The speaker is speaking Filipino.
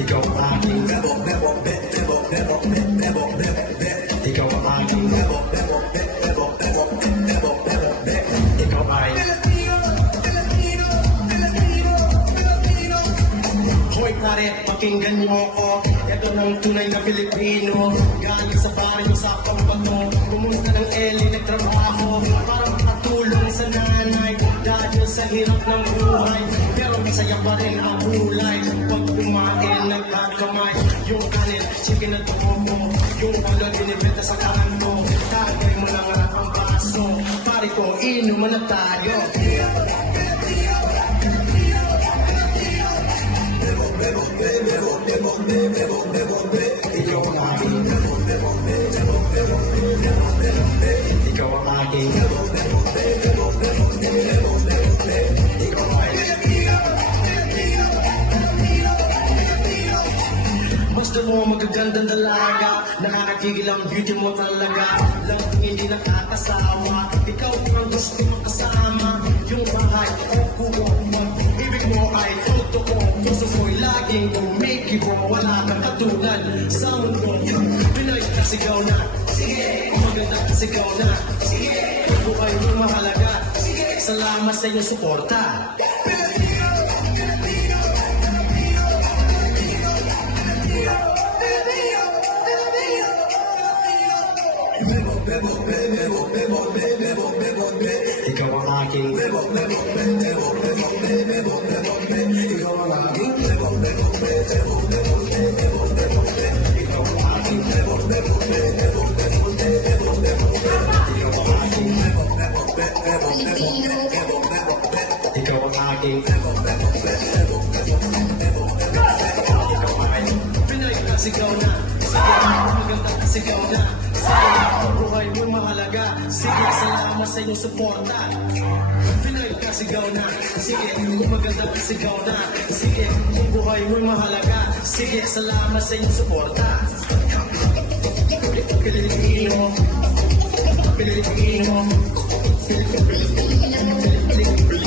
Ikaw ang aking ikaw ang aking ikaw ay Hoy pare, pakinggan mo ako. Ito ng tunay na Pilipino. Galing sa baryo sa pambato. Pumunta ng LA, nagtrabaho para makatulong sa nanay. Dahil sa hirap ng buhay, pero masaya pa rin ang kulay. Pag kumain, nagkakamay. Yung kanin, chicken at tomo. Yung ano, binibenta sa kanto. Tagay mo lang ang baso. Pare ko, inuman na tayo. Ikaw ang aking ikaw ang aking ikaw ay basta mo magagandang dalaga, nakakakigil ang beauty mo talaga. Lang hindi nakakasawa, ikaw ang gusto makasama. Yung bahay o kuwang ibig mo ay totoo. Gusto mo'y laging umikibo, wala kang katulad sa mundo. Pinoy kasigaw na, sige. Maganda kasigaw na, sige. Buhay mo mahalaga, sige. Salamat sa iyong suporta. Ikaw ang aking ikaw ang aking ikaw ang aking ikaw ang aking Pinoy kasigaw na, sige. Maganda kasigaw na, sige. Buhay mo mahalaga, sige. Salamat sa iyong suporta. Pinoy kasigaw na, sige. Maganda kasigaw na, sige. Buhay mo mahalaga, sige. Salamat sa iyong suporta. Pilipino, Pilipino, Pilipino, Pilipino,